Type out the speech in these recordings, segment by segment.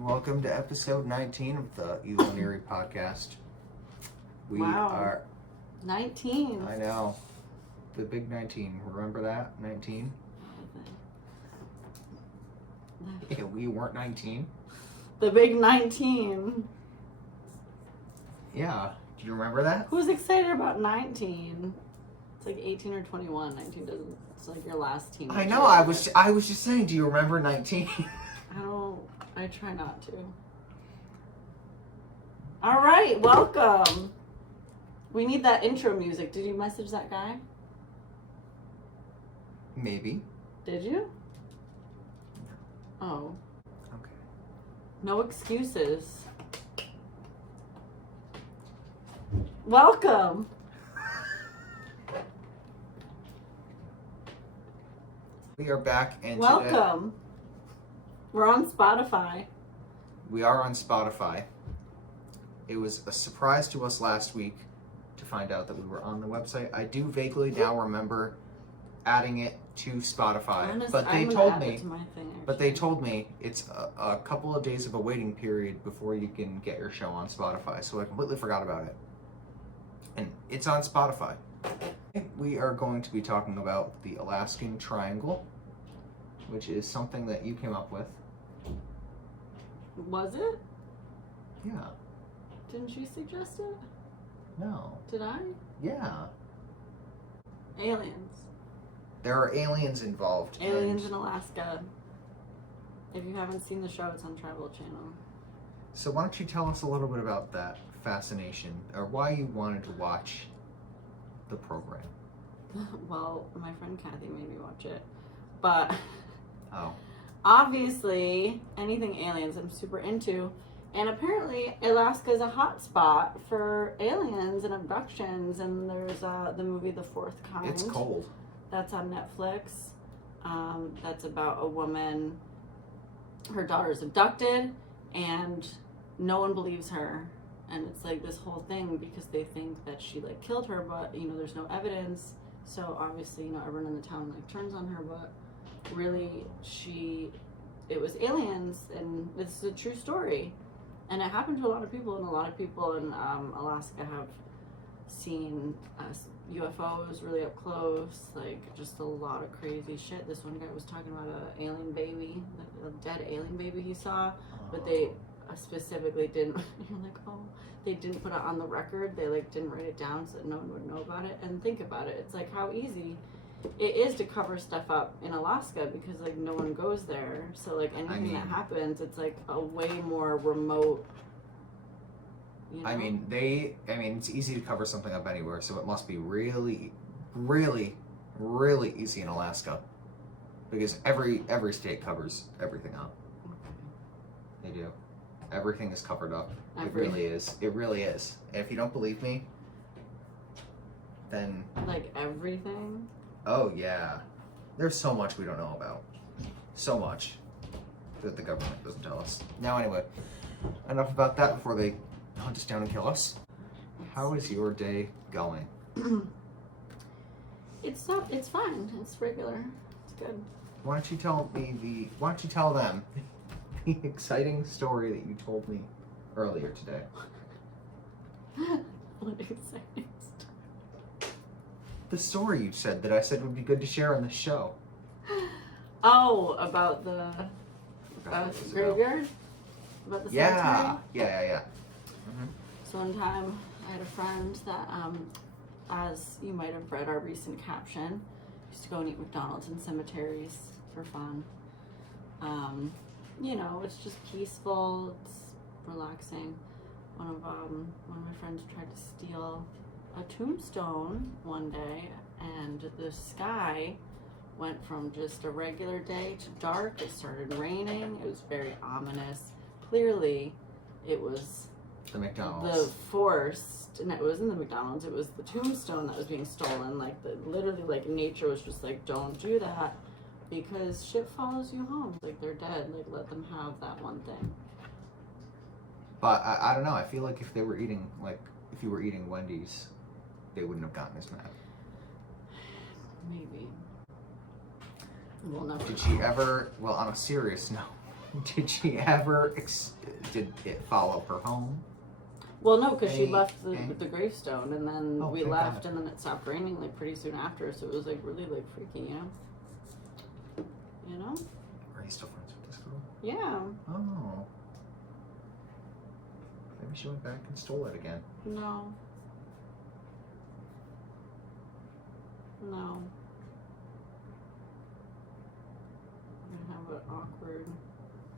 Welcome to episode 19 of the Evil and Eerie Podcast. We are 19. I know. The big 19. Remember that? 19? Yeah, we weren't 19. The big 19. Yeah. Do you remember that? Who's excited about 19? It's like 18 or 21. 19 doesn't. It's like your last team. I know. I was just saying. Do you remember 19? I try not to. All right, welcome. We need that intro music. Did you message that guy? Maybe. Did you? Oh. Okay. No excuses. Welcome. We are back and Welcome. We're on Spotify. We are on Spotify. It was a surprise to us last week to find out that we were on the website. I do vaguely now remember adding it to Spotify, but they told me it's a couple of days of a waiting period before you can get your show on Spotify. So I completely forgot about it. And it's on Spotify. We are going to be talking about the Alaskan Triangle, which is something that you came up with. Was it? Yeah. Didn't you suggest it? No. Did I? Yeah. Aliens. There are aliens involved. Aliens in Alaska. If you haven't seen the show, it's on Travel Channel. So why don't you tell us a little bit about that fascination, or why you wanted to watch the program? Well, my friend Kathy made me watch it. But Oh. obviously, anything aliens I'm super into. And apparently, Alaska is a hot spot for aliens and abductions. And there's the movie The Fourth Kind. It's cold. That's on Netflix. That's about a woman. Her daughter's abducted, and no one believes her. And it's like this whole thing because they think that she like killed her, but there's no evidence. So obviously, everyone in the town like turns on her, but really it was aliens, and this is a true story. And it happened to a lot of people, and a lot of people in Alaska have seen UFOs really up close, like just a lot of crazy shit. This one guy was talking about an alien baby, like a dead alien baby he saw, but they specifically didn't, they didn't put it on the record. They like didn't write it down so that no one would know about it. And think about it. It's like how easy it is to cover stuff up in Alaska because like no one goes there. So like anything that happens, it's like a way more remote. It's easy to cover something up anywhere, so it must be really, really, really easy in Alaska, because every state covers everything up. They do. Everything is covered up. It really is. It really is. And if you don't believe me, then like everything. Oh yeah, there's so much we don't know about. So much that the government doesn't tell us. Now anyway, enough about that before they hunt us down and kill us. How is your day going? It's fine. It's regular. It's good. Why don't you tell them the exciting story that you told me earlier today? What exciting story? The story you said that I said would be good to share on the show. Oh, about the graveyard? About the cemetery? Yeah. Mm-hmm. So one time I had a friend that, as you might have read our recent caption, used to go and eat McDonald's in cemeteries for fun. It's just peaceful, it's relaxing. One of my friends tried to steal a tombstone one day, and the sky went from just a regular day to dark. It started raining. It was very ominous. Clearly, it was the McDonald's. The forced, and it wasn't the McDonald's. It was the tombstone that was being stolen. Like literally, nature was just like, don't do that, because shit follows you home. Like they're dead. Like let them have that one thing. But I don't know. I feel like if you were eating Wendy's, they wouldn't have gotten as mad. Maybe. Well, no. Did she ever? Well, on a serious note, Did she ever? Did it follow her home? Well, no, because she Hey, left hey. the gravestone, and then Oh, we thank left, God. and then it stopped raining like pretty soon after, so it was like really like freaky, you know? Are you still friends with this girl? Yeah. Oh. Maybe she went back and stole it again. No. No. I have an awkward.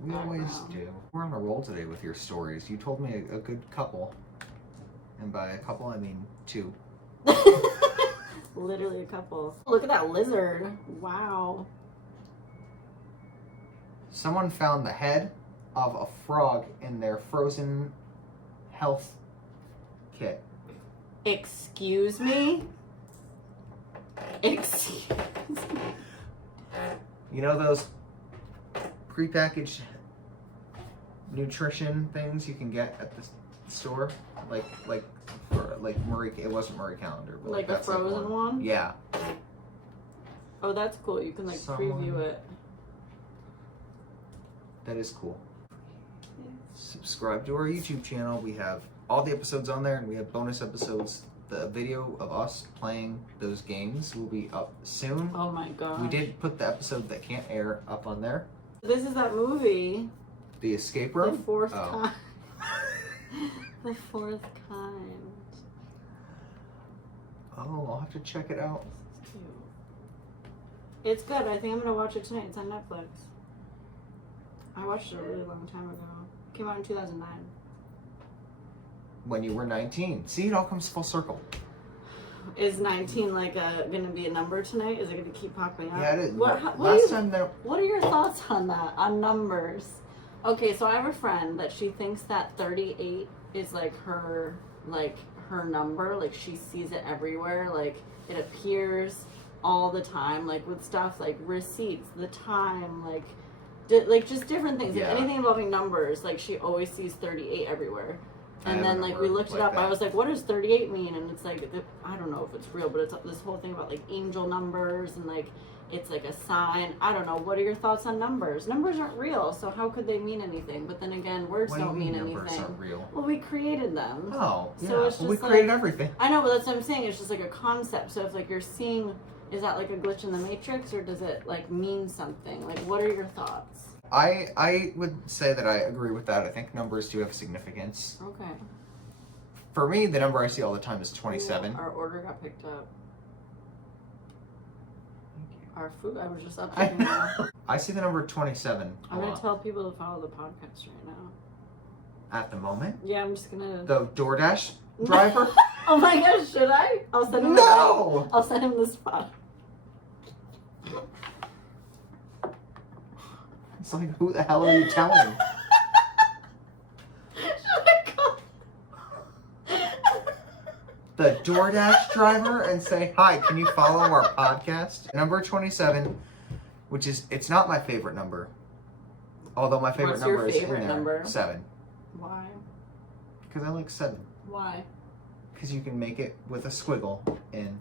We always Background. do. We're on a roll today with your stories. You told me a good couple. And by a couple, I mean 2. Literally a couple. Look at that lizard. Wow. Someone found the head of a frog in their frozen health kit. Excuse me? Excuse me? You know those prepackaged nutrition things you can get at the store? Like Marie, it wasn't Marie Calendar. But Like a that's frozen one? Yeah. Oh, that's cool. You can like Someone- preview it. That is cool. Subscribe to our YouTube channel. We have all the episodes on there, and we have bonus episodes. The video of us playing those games will be up soon. Oh my god. We did put the episode that can't air up on there. This is that movie. The Escape The Room. fourth Oh. kind. The fourth kind. Oh, I'll have to check it out. This is cute. It's good. I think I'm gonna watch it tonight. It's on Netflix. I watched it a really long time ago. It came out in 2009. When you were 19. See, it all comes full circle. Is 19 like gonna be a number tonight? Is it gonna keep popping up? Yeah, it is. What Time what are your thoughts on that? On numbers? Okay, so I have a friend that she thinks that 38 is like her number. Like she sees it everywhere. Like it appears all the time. Like with stuff like receipts, the time, like just different things. Yeah. Like anything involving numbers. Like she always sees 38 everywhere. And then like we looked it up. I was like, what does 38 mean? And it's like, I don't know if it's real, but it's this whole thing about like angel numbers and like it's like a sign. I don't know. What are your thoughts on numbers? Numbers aren't real, so how could they mean anything? But then again, words What do you don't mean mean numbers anything. aren't real? Well, we created them. Oh, yeah. So it's Well, we just created like- everything. I know, but that's what I'm saying. It's just like a concept. So if like you're seeing, is that like a glitch in the matrix, or does it like mean something? Like, what are your thoughts? I would say that I agree with that. I think numbers do have significance. Okay. For me, the number I see all the time is 27. Ooh, our order got picked up. Our food. I was just up. I to know. I see the number 27 a I'm gonna lot. tell people to follow the podcast right now. At the moment. Yeah, I'm just gonna. The DoorDash driver? Oh my gosh, should I? I'll send him. No! I'll send him the spot. It's like, who the hell are you telling? Should I call? The DoorDash driver and say, hi, can you follow our podcast? Number 27, which is, it's not my favorite number. Although my favorite What's your number is favorite in there. number? 7. Why? Because I like 7. Why? Because you can make it with a squiggle in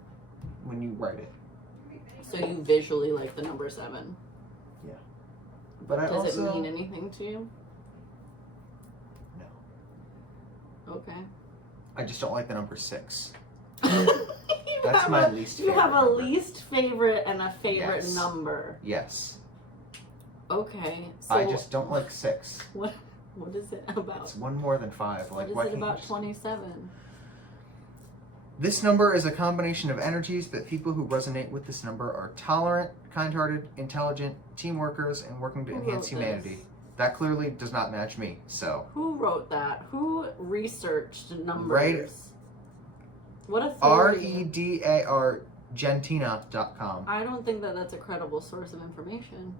when you write it. So you visually like the number 7. But I Does also... it mean anything to you? No. Okay. I just don't like the number 6. You That's have my a- least You favorite have a number. least favorite and a favorite Yes. number. Yes. Okay. So I just don't like 6. What is it about? It's one more than 5. Like, What why is it can't you about just- 27? This number is a combination of energies, but people who resonate with this number are tolerant, kind-hearted, intelligent, team workers, and working to Who enhance wrote humanity. this? That clearly does not match me, so. Who wrote that? Who researched numbers? Right. What authority? REDAR Gentina.com. I don't think that that's a credible source of information.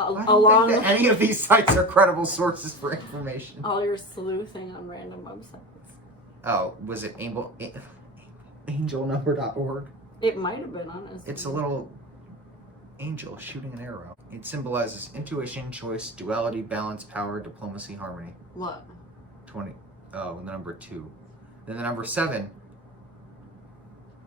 I don't Along think that any of these sites are credible sources for information. all your sleuthing on random websites. Oh, was it angelnumber.org? It might have been, honestly. It's a little angel shooting an arrow. It symbolizes intuition, choice, duality, balance, power, diplomacy, harmony. What? 20. Oh, and the number 2. Then the number 7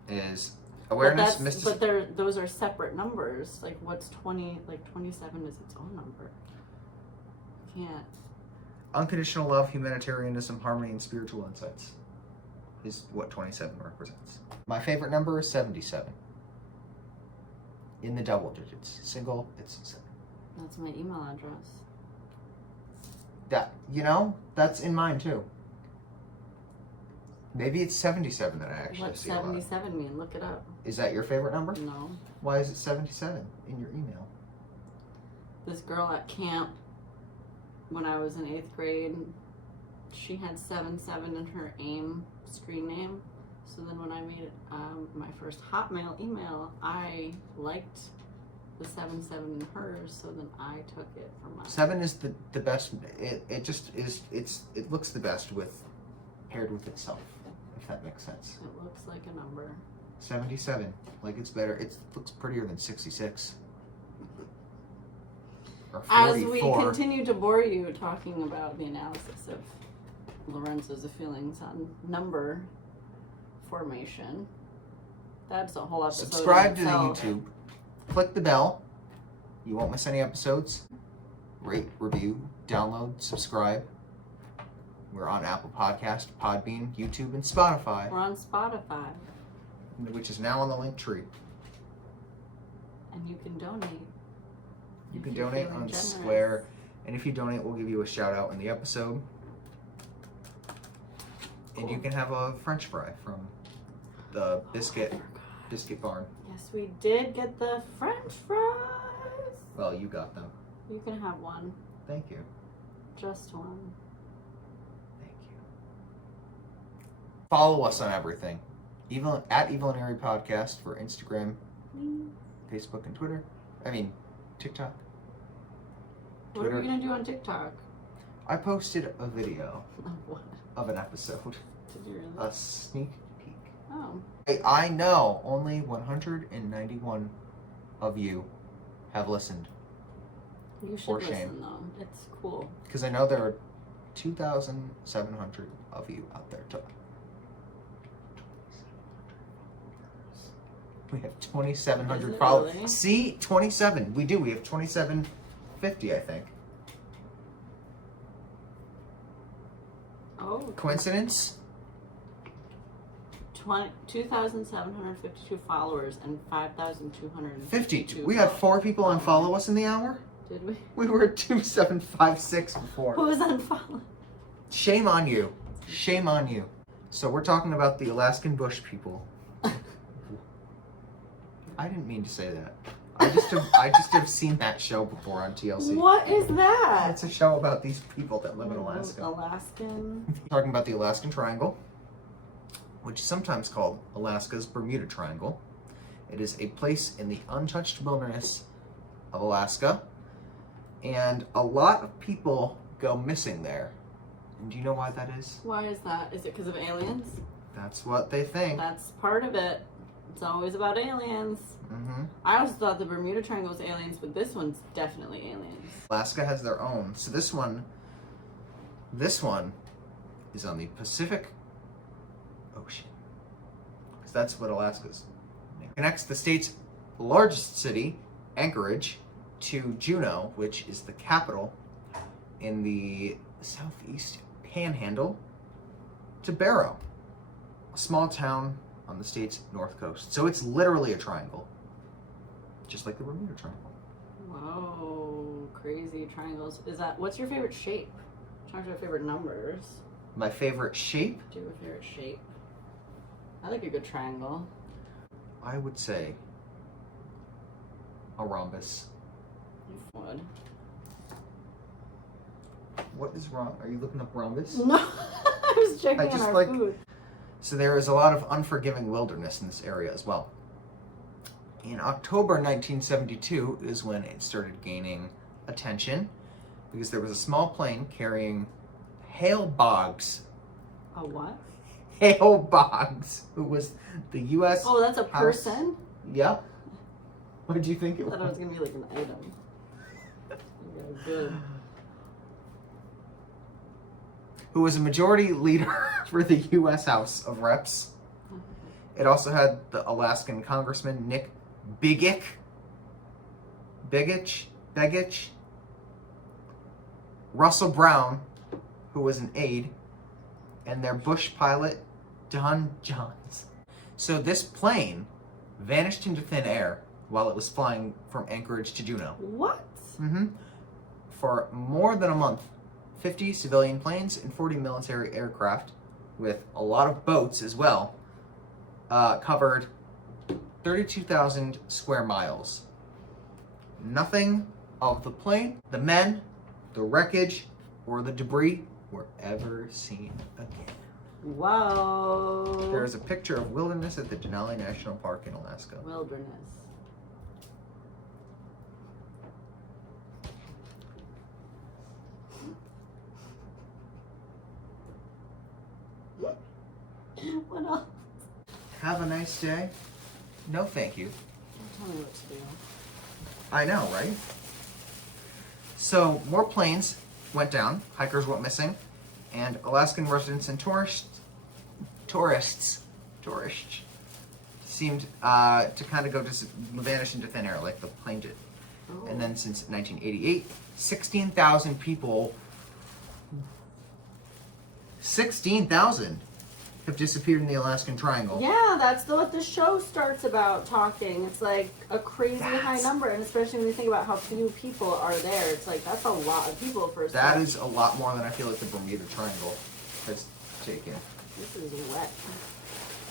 is Awareness, but those are separate numbers. Like what's 20? Like 27 is its own number. Can't. Unconditional love, humanitarianism, harmony, and spiritual insights is what 27 represents. My favorite number is 77. In the double digits. Single, it's 7. That's my email address. That, that's in mine too. Maybe it's 77 that I actually What's see a lot. 77 mean? Look it up. Is that your favorite number? No. Why is it 77 in your email? This girl at camp, when I was in 8th grade, she had 77 in her AIM screen name. So then when I made my first Hotmail email, I liked the 77 in hers, so then I took it for mine. 7 is the best. It just is. It looks the best paired with itself, if that makes sense. It looks like a number. 77, like it's better. It looks prettier than 66. Or 44. As we continue to bore you talking about the analysis of Lorenzo's feelings on number formation, that's a whole episode. Subscribe to the YouTube. Click the bell. You won't miss any episodes. Rate, review, download, subscribe. We're on Apple Podcast, Podbean, YouTube, and Spotify. We're on Spotify. Which is now on the link tree. And you can donate. You can donate on Square. And if you donate, we'll give you a shout out in the episode. Cool. And you can have a French fry from the biscuit barn. Yes, we did get the French fries. Well, you got them. You can have one. Thank you. Just one. Thank you. Follow us on everything. At Evil and Eerie Podcast for Instagram, Facebook, and Twitter. TikTok. What are we going to do on TikTok? I posted a video of an episode. Did you really? A sneak peek. Oh. I know only 191 of you have listened. You should For shame. listen though. It's cool. Because I know there are 2,700 of you out there. We have 2,700 followers. Really? See? 27. We do. We have 2,750, I think. Oh. Coincidence? 2,752 followers and 5,252. 50. We had 4 people unfollow us in the hour? Did we? We were at 2,756 before. Who was unfollowed? Shame on you. Shame on you. So we're talking about the Alaskan bush people. I didn't mean to say that. I just have seen that show before on TLC. What is that? It's a show about these people that live in Alaska. Alaskan. Talking about the Alaskan Triangle, which is sometimes called Alaska's Bermuda Triangle. It is a place in the untouched wilderness of Alaska, and a lot of people go missing there. And do you know why that is? Why is that? Is it because of aliens? That's what they think. That's part of it. It's always about aliens. Mm-hmm. I always thought the Bermuda Triangle was aliens, but this one's definitely aliens. Alaska has their own. So this one is on the Pacific Ocean. Because that's what Alaska's. It connects the state's largest city, Anchorage, to Juneau, which is the capital in the southeast panhandle, to Barrow, a small town on the state's north coast. So it's literally a triangle, just like the Bermuda Triangle. Whoa, crazy triangles. What's your favorite shape? What's your favorite numbers? My favorite shape? Do you have a favorite shape? I like a good triangle. I would say a rhombus. You would. What is wrong? Are you looking up rhombus? No, I was checking on our food. So there is a lot of unforgiving wilderness in this area as well. In October 1972 is when it started gaining attention because there was a small plane carrying Hale Boggs. A what? Hale Boggs, who was the U.S. Oh, that's a person? Yep. What did you think it was? I thought it was going to be like an item. Yeah, good. Who was a majority leader for the U.S. House of Reps. It also had the Alaskan Congressman Nick Begich, Russell Brown, who was an aide, and their Bush pilot, Don Johns. So this plane vanished into thin air while it was flying from Anchorage to Juneau. What? For more than a month, 50 civilian planes and 40 military aircraft, with a lot of boats as well, covered 32,000 square miles. Nothing of the plane, the men, the wreckage, or the debris were ever seen again. Whoa. There is a picture of wilderness at the Denali National Park in Alaska. Wilderness. What else? Have a nice day. No, thank you. Tell me what to do. I know, right? So, more planes went down, hikers went missing, and Alaskan residents and tourists seemed to kind of vanish into thin air like the plane did. Oh. And then since 1988, 16,000 people, 16,000 have disappeared in the Alaskan Triangle. Yeah, that's what the show starts about talking. It's like a crazy high number, and especially when you think about how few people are there, it's like that's a lot of people for a That is a lot more than I feel like the Bermuda Triangle has taken. This is wet.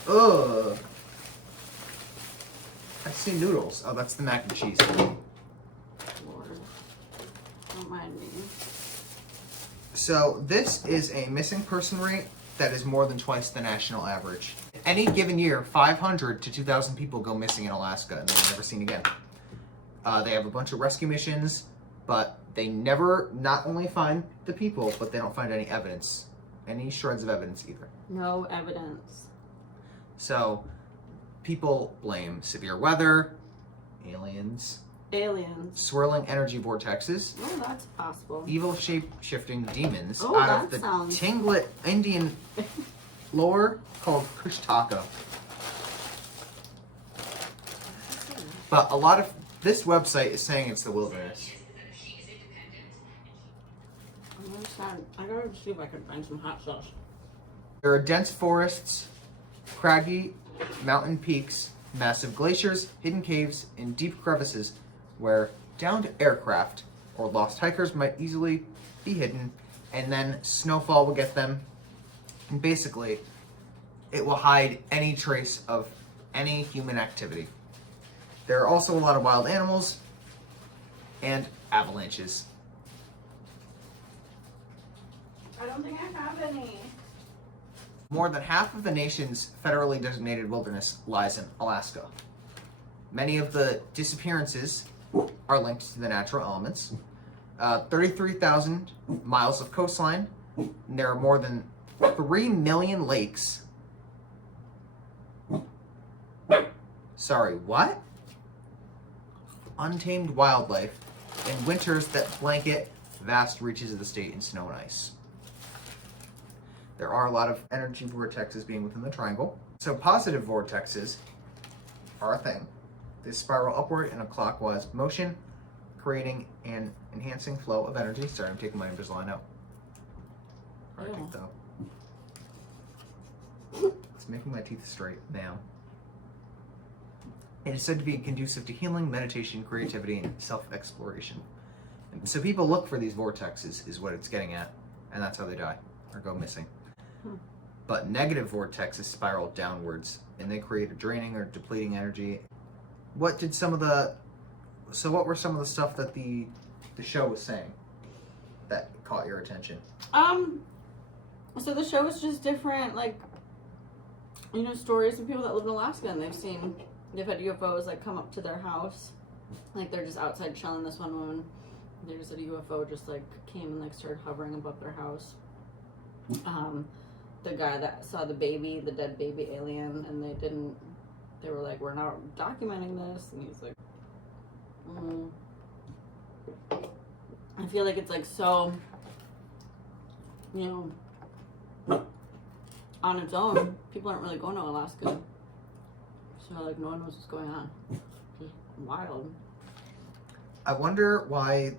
Ugh. I see noodles. Oh, that's the mac and cheese. Lord. Don't mind me. So this is a missing person rate that is more than twice the national average. Any given year, 500 to 2,000 people go missing in Alaska and they're never seen again. They have a bunch of rescue missions, but they never not only find the people, but they don't find any evidence, any shreds of evidence either. No evidence. So people blame severe weather, aliens, swirling energy vortexes, Oh, that's possible. evil shape-shifting demons Oh, out of that the sounds- Tinglet Indian lore called Kushtaka. But a lot of this website is saying it's the wilderness. I gotta see if I can find some hot sauce. There are dense forests, craggy mountain peaks, massive glaciers, hidden caves, and deep crevices where downed aircraft or lost hikers might easily be hidden, and then snowfall will get them. And basically, it will hide any trace of any human activity. There are also a lot of wild animals and avalanches. I don't think I have any. More than half of the nation's federally designated wilderness lies in Alaska. Many of the disappearances are linked to the natural elements. 33,000 miles of coastline. And there are more than 3 million lakes. Sorry, what? Untamed wildlife and winters that blanket vast reaches of the state in snow and ice. There are a lot of energy vortexes being within the triangle. So positive vortexes are a thing. They spiral upward in a clockwise motion, creating an enhancing flow of energy. Sorry, I'm taking my Invisalign out. Arctic though. It's making my teeth straight now. It is said to be conducive to healing, meditation, creativity, and self-exploration. And so people look for these vortexes, is what it's getting at, and that's how they die or go missing. But negative vortexes spiral downwards, and they create a draining or depleting energy. What were some of the stuff that the show was saying that caught your attention? So the show is just different, like, you know, stories of people that live in Alaska, and they've had UFOs like come up to their house, like they're just outside chilling. This one woman, there's a UFO just like came and like started hovering above their house. The guy that saw the dead baby alien, and they were like, we're not documenting this, and he's like, I feel like it's like so, you know, on its own. People aren't really going to Alaska So like no one knows what's going on. Just wild. I wonder why.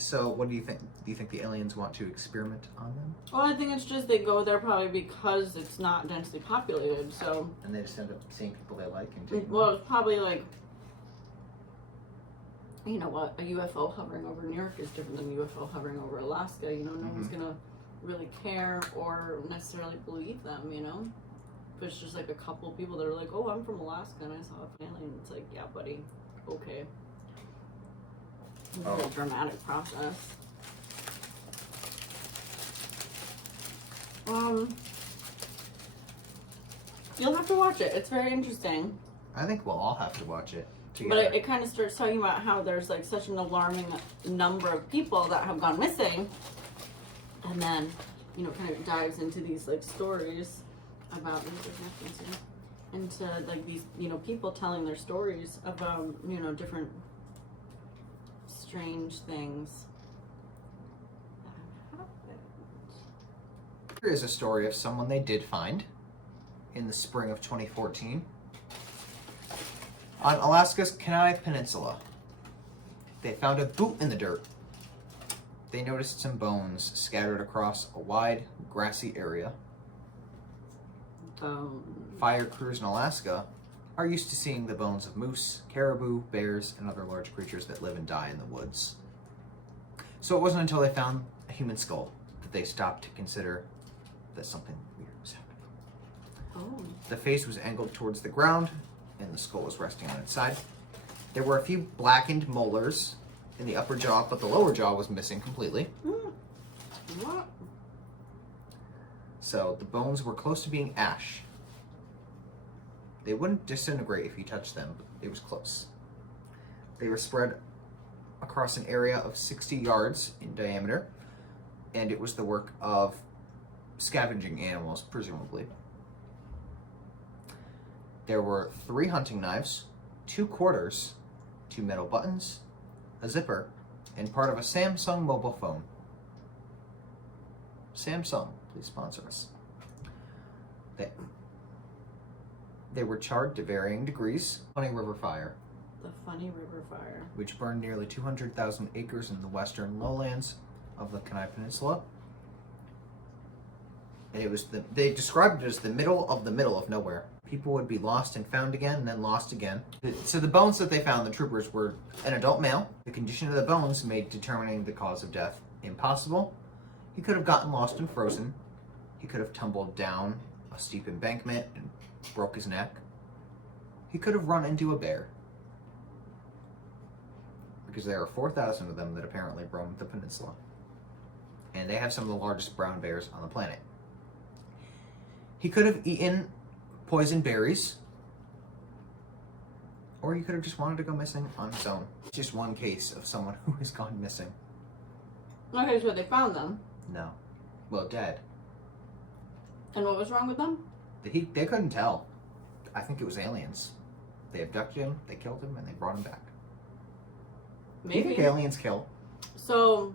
So, what do you think? Do you think the aliens want to experiment on them? Well, I think it's just they go there probably because it's not densely populated. So. And they just end up seeing people they like and taking Well, it's probably like. You know what? A UFO hovering over New York is different than a UFO hovering over Alaska. You know, no one's gonna really care or necessarily believe them. You know, if it's just like a couple people that are like, "Oh, I'm from Alaska and I saw a alien," it's like, "Yeah, buddy, okay." It's a very dramatic process. You'll have to watch it. It's very interesting. I think we'll all have to watch it But together. it kind of starts talking about how there's like such an alarming number of people that have gone missing, and then you know kind of dives into these like stories about into like these you know people telling their stories about you know different strange things that have happened. Here is a story of someone they did find in the spring of 2014 on Alaska's Kenai Peninsula. They found a boot in the dirt. They noticed some bones scattered across a wide, grassy area. Fire crews in Alaska are used to seeing the bones of moose, caribou, bears, and other large creatures that live and die in the woods. So it wasn't until they found a human skull that they stopped to consider that something weird was happening. The face was angled towards the ground, and the skull was resting on its side. There were a few blackened molars in the upper jaw, but the lower jaw was missing completely. What? So the bones were close to being ash. They wouldn't disintegrate if you touched them, but it was close. They were spread across an area of 60 yards in diameter, and it was the work of scavenging animals, presumably. There were 3 hunting knives, 2 quarters, 2 metal buttons, a zipper, and part of a Samsung mobile phone. Samsung, please sponsor us. They were charred to varying degrees. Funny River Fire. The Funny River Fire. Which burned nearly 200,000 acres in the western lowlands of the Kenai Peninsula. And it was they described it as the middle of nowhere. People would be lost and found again, and then lost again. So the bones that they found, the troopers, were an adult male. The condition of the bones made determining the cause of death impossible. He could have gotten lost and frozen. He could have tumbled down a steep embankment and broke his neck. He could have run into a bear. Because there are 4,000 of them that apparently roam the peninsula. And they have some of the largest brown bears on the planet. He could have eaten poison berries. Or he could have just wanted to go missing on his own. It's just one case of someone who has gone missing. Okay, so they found them. No. Well, dead. And what was wrong with them? They couldn't tell. I think it was aliens. They abducted him, they killed him, and they brought him back. Maybe. Do you think aliens kill? So,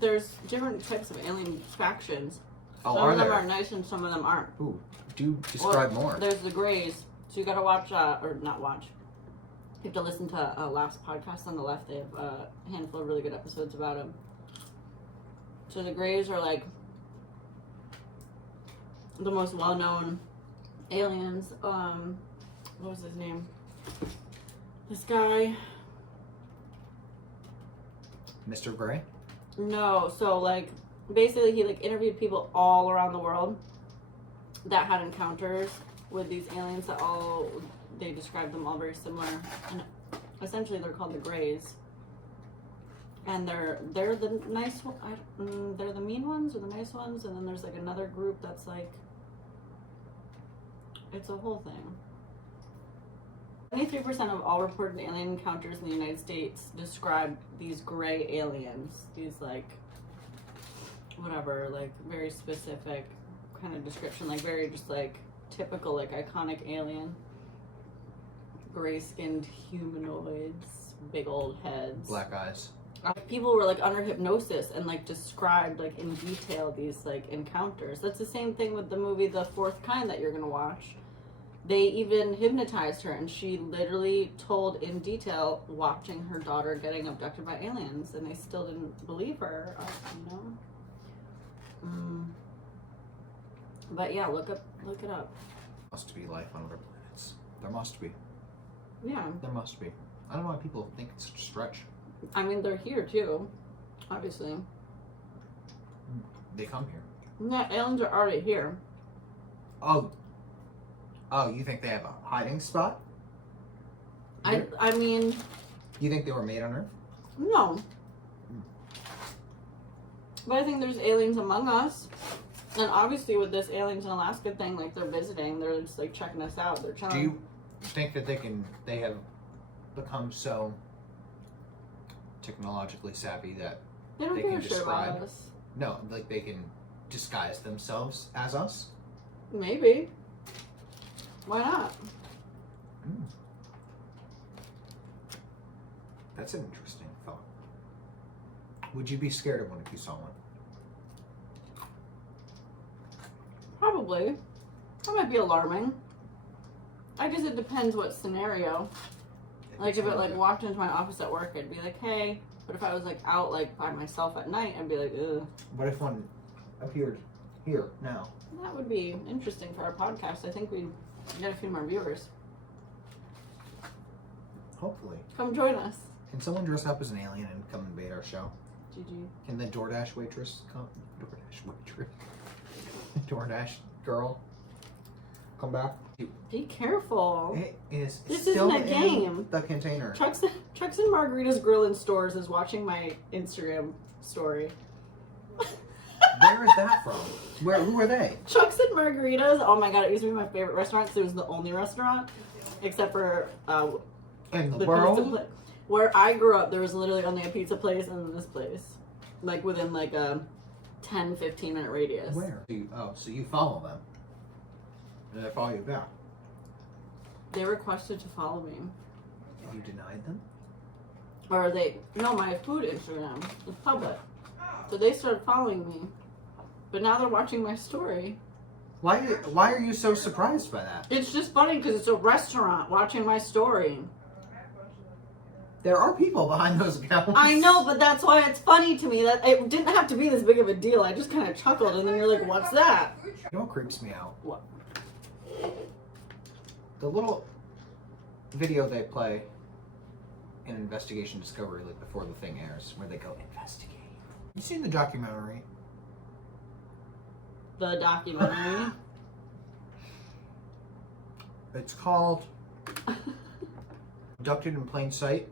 there's different types of alien factions. Oh, some are of them there? are nice and some of them aren't. Ooh, do describe Well, more. There's the Greys. So you gotta watch, or not watch. You have to listen to last podcast on the left. They have a handful of really good episodes about them. So the Greys are like the most well-known aliens. What was his name? This guy. Mr. Gray? No, so like basically he like interviewed people all around the world that had encounters with these aliens that all they described them all very similar, and essentially they're called the Greys. And they're the nice one. They're the mean ones or the nice ones, and then there's like another group that's like it's a whole thing. 23% of all reported alien encounters in the United States describe these gray aliens. These like whatever, like very specific kind of description, like very just like typical, like iconic alien. Gray-skinned humanoids, big old heads. Black eyes. People were like under hypnosis and like described like in detail these like encounters. That's the same thing with the movie The Fourth Kind that you're gonna watch. They even hypnotized her, and she literally told in detail watching her daughter getting abducted by aliens, and they still didn't believe her, you know? But yeah, look it up. Must be life on other planets. There must be. Yeah. There must be. I don't know why people think it's such a stretch. I mean, they're here too, obviously. They come here. Yeah, aliens are already here. Oh, you think they have a hiding spot? I mean... You think they were made on Earth? No. But I think there's aliens among us. And obviously with this aliens in Alaska thing, like, they're visiting. They're just, like, checking us out. They're chilling. Do you think that they have become so technologically savvy that they don't they give can a shit about describe? us. No, like they can disguise themselves as us? Maybe. Why not? That's an interesting thought. Would you be scared of one if you saw one? Probably. That might be alarming. I guess it depends what scenario. Like if it like walked into my office at work, I'd be like, hey. But if I was like out like by myself at night, I'd be like, ugh. What if one appeared here now? That would be interesting for our podcast. I think we'd get a few more viewers. Hopefully. Come join us. Can someone dress up as an alien and come invade our show? GG. Can the DoorDash waitress come? DoorDash girl come back? Be careful. It is This still isn't a game. in the container. Trucks and Margaritas Grill in Stores is watching my Instagram story. Where is that from? Who are they? Trucks and Margaritas. Oh my god, it used to be my favorite restaurant because it was the only restaurant, except for In the the world? pizza place. Where I grew up, there was literally only a pizza place and then this place. Like within like a 10-15 minute radius. Where? So you follow them. And they follow you back. They requested to follow me. And you denied them? Or my food Instagram is public. So they started following me. But now they're watching my story. Why are you so surprised by that? It's just funny because it's a restaurant watching my story. There are people behind those accounts. I know, but that's why it's funny to me. That it didn't have to be this big of a deal. I just kind of chuckled, and then you're like, "What's that?" You know what creeps me out? What? The little video they play in Investigation Discovery, like before the thing airs, where they go investigate. You seen the documentary? The documentary. It's called Abducted in Plain Sight.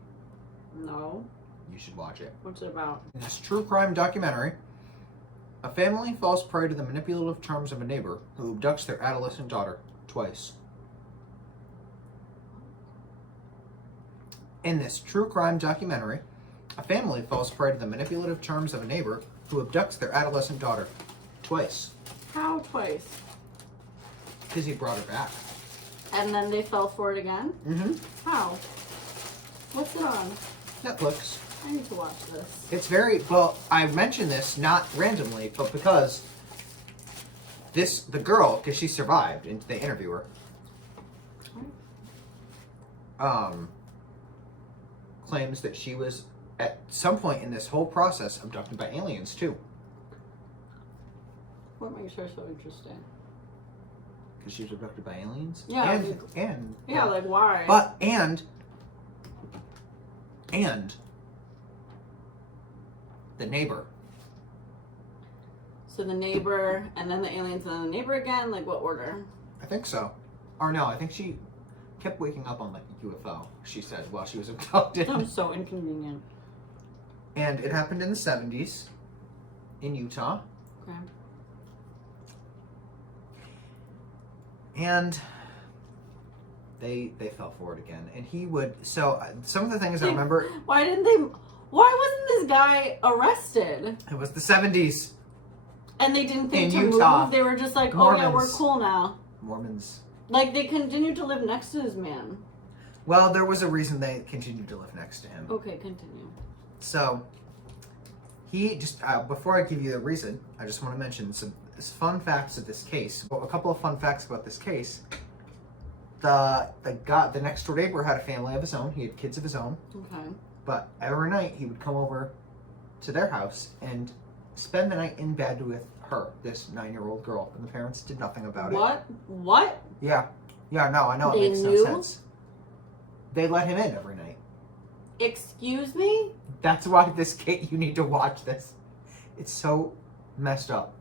No. You should watch it. What's it about? In this true crime documentary, a family falls prey to the manipulative charms of a neighbor who abducts their adolescent daughter twice. In this true crime documentary, a family falls prey to the manipulative charms of a neighbor who abducts their adolescent daughter twice. How twice? Because he brought her back. And then they fell for it again? Mm-hmm. How? What's it on? Netflix. I need to watch this. It's well, I mentioned this not randomly, but because the girl, because she survived, and they interview her, claims that she was, at some point in this whole process, abducted by aliens, too. What makes her so interesting? Because she was abducted by aliens? Yeah. Yeah, like why? But, and the neighbor. So the neighbor, and then the aliens, and then the neighbor again? Like what order? I think so. Or no, I think she kept waking up on like a UFO, she said, while she was abducted. I'm so inconvenient. And it happened in the 70s in Utah. Okay. And they fell for it again. And he would, so some of the things I remember. Why wasn't this guy arrested? It was the 70s. And they didn't think In to Utah. move? They were just like, Mormons. oh yeah, we're cool now. Mormons. Like they continued to live next to this man. Well, there was a reason they continued to live next to him. Okay, continue. So, he just, before I give you the reason, I just want to mention some fun facts of this case. Well, a couple of fun facts about this case. the next door neighbor had a family of his own. He had kids of his own. Okay. But every night he would come over to their house and spend the night in bed with her, this 9-year-old girl, and the parents did nothing about it. What? Yeah, no, I know it They makes knew? no sense. They let him in every night. Excuse me? That's why you need to watch this. It's so messed up.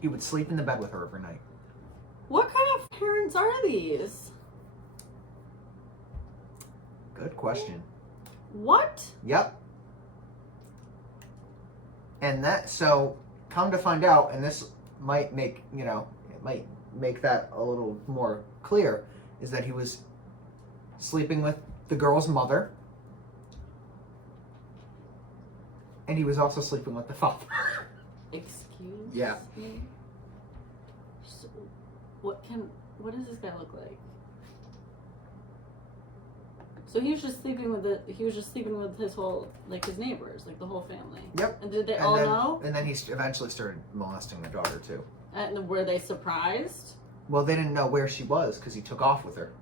He would sleep in the bed with her every night. What kind of parents are these? Good question. What? Yep. And so come to find out, and this might make, it might make that a little more clear, is that he was sleeping with the girl's mother, and he was also sleeping with the father. Excuse Yeah. me? So, what does this guy look like? So he was just sleeping with his whole, like, his neighbors, like the whole family. Yep. And did they all know? And then he eventually started molesting the daughter too. And were they surprised? Well, they didn't know where she was because he took off with her.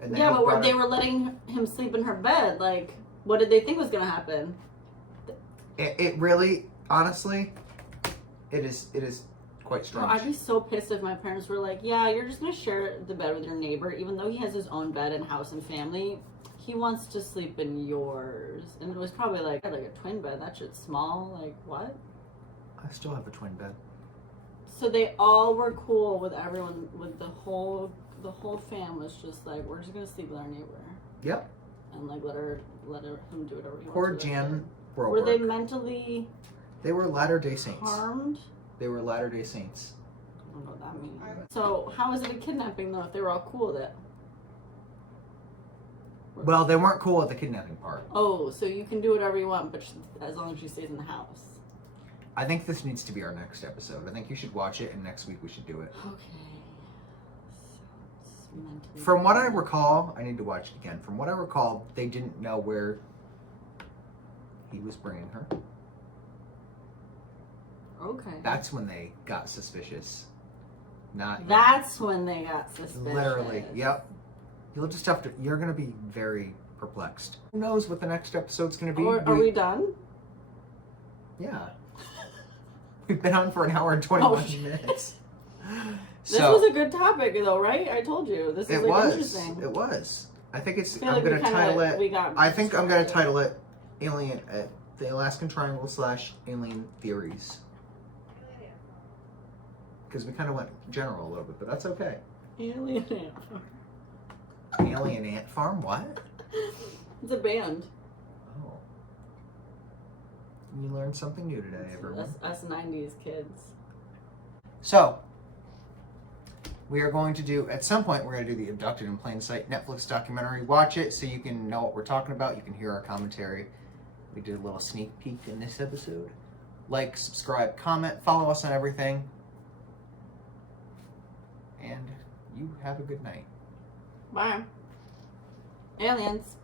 And then Yeah, he but they were letting him sleep in her bed. Like, what did they think was gonna happen? It really, honestly, it is quite strange. I'd be so pissed if my parents were like, "Yeah, you're just gonna share the bed with your neighbor, even though he has his own bed and house and family. He wants to sleep in yours." And it was probably like a twin bed. That shit's small. Like, what? I still have a twin bed. So they all were cool with everyone, with the whole fam was just like, we're just gonna sleep with our neighbor. Yep. And like let him do whatever he wants. Poor with that Jan shit. Broberg. Were they mentally They were Latter-day Saints. harmed? They were Latter-day Saints. I don't know what that means. So how is it a kidnapping though if they were all cool with it? Well, they weren't cool with the kidnapping part. Oh, so you can do whatever you want, but as long as she stays in the house. I think this needs to be our next episode. I think you should watch it, and next week we should do it. Okay. Sounds mentally From what I bad. recall, I need to watch it again. From what I recall, they didn't know where he was bringing her. Okay. That's when they got suspicious. That's when they got suspicious. Literally, yep. You're gonna be very perplexed. Who knows what the next episode's gonna be? Are we done? Yeah. We've been on for an hour and 21 Oh, shit. minutes. This was a good topic though, right? I told you. This is interesting. It was. I think I feel like I'm gonna title it. I think I'm gonna distracted. title it the Alaskan Triangle / Alien Theories. Because we kind of went general a little bit, but that's okay. Alien Ant. Alien Ant Farm? What? It's a band. Oh. You learned something new today, everyone. Us 90s kids. So, we are going to do, at some point, we're going to do the Abducted in Plain Sight Netflix documentary. Watch it so you can know what we're talking about. You can hear our commentary. We did a little sneak peek in this episode. Like, subscribe, comment, follow us on everything. And you have a good night. Bye. Aliens.